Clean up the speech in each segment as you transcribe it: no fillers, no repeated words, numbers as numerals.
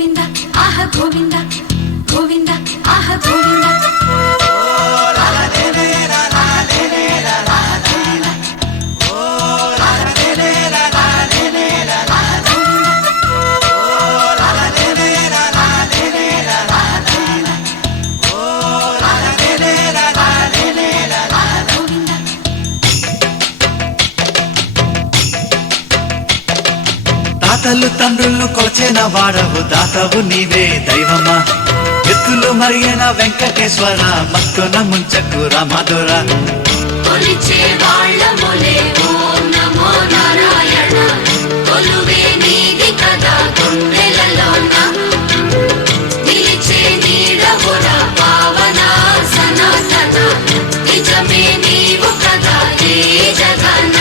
గోవింద ఆహ గోవింద గోవింద ఆహ గోవింద తాతలు తండ్రులు కొలచిన వాడవు దాతవు నీవే దైవమా ఎత్తులు మరియన వెంకటేశ్వర మత్తున ముంచకు రామధుర కొలిచే వాళ్ళములే ఓం నమో నారాయణ కొలువే నీది కదా గుండెలలోన నిలిచే నీడవురా పావన సనాతన నిజమే నీవు కదా ఏ జగన్న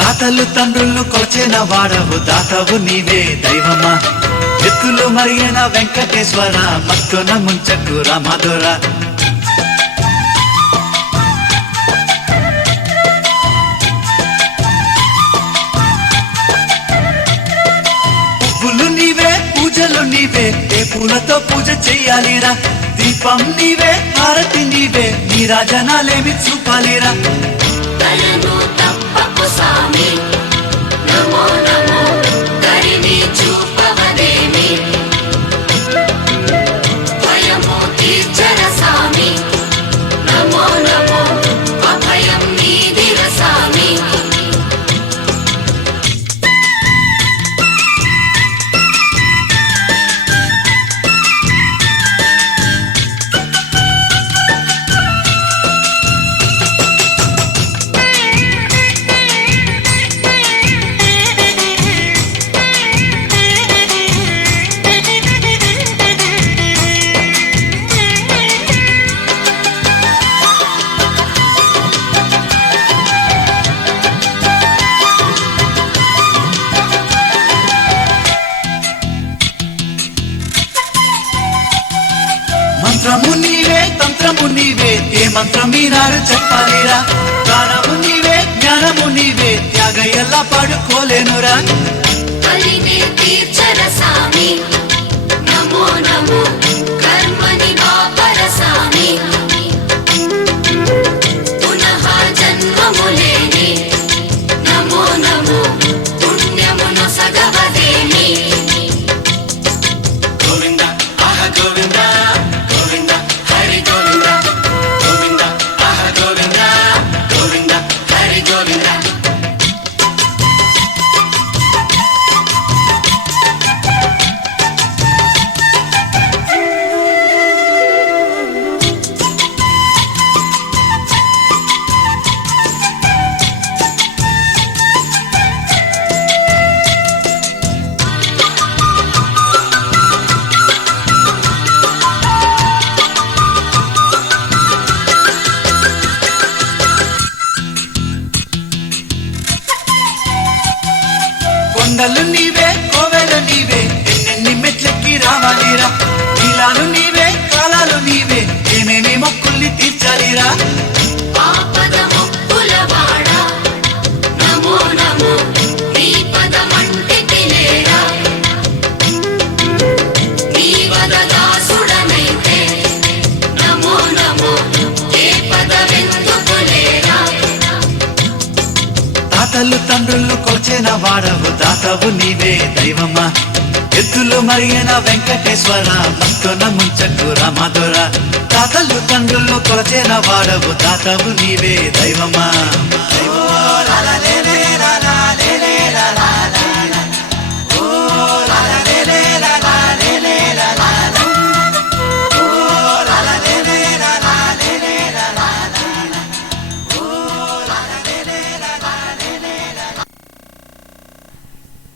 తాతలు తండ్రులు కొలచిన వాడవు దాతవు నీవే దైవమా ఎత్తులు మరియన వెంకటేశ్వర మత్తున ముంచకు రామధుర పువ్వులు నీవే పూజలు నీవే ఏ పూలతో పూజ చెయ్యాలిరా దీపం నీవే హారతి నీవే నీ రాజనాలేమి చూపాలిరా తలను తప్పకు సామి నమో నమో కరిని చూపవదేమి భయము తీర్చర సామి నమో నమో అభయం నీదిర సామి మంత్రము నీవే తంత్రము నీవే ఏ మంత్రమీనారు చెప్పాలిరా గానము నీవే జ్ఞానము నీవే త్యాగ ఎలా పాడుకోలేనురా కలిని తీర్చర సామి నమో నమో కర్మని వాపర సామి పునః జన్మములేని నమో నమో పుణ్యమును సగవదేమి గోవింద ఆహ గోవింద గోవింద హరి గోవింద గోవింద ఆహ గోవింద గోవింద హరి గోవింద కొండలు నీవే కోవెలు నీవే ఎన్నెన్ని మెట్లెక్కి రావాలిరా నీలాలు నీవే కాలాలు నీవే ఏమేమి మొక్కుల్ని తీర్చాలిరా ఆపద ముక్కులవాడ నమో నమో నీ పదమంటి తినేరా నీ వదదాసుడనైతే నమో నమో ఏ పదవెందుకులేరా తాతలు తండ్రులు కొలిచిన వాడవు దాతవు నీవే దైవమా ఎత్తులు మరియన వెంకటేశ్వర మత్తున ముంచకు రామధుర తాతలు తండ్రులు కొలిచిన వాడవు దాతవు నీవే దైవమా దైవమా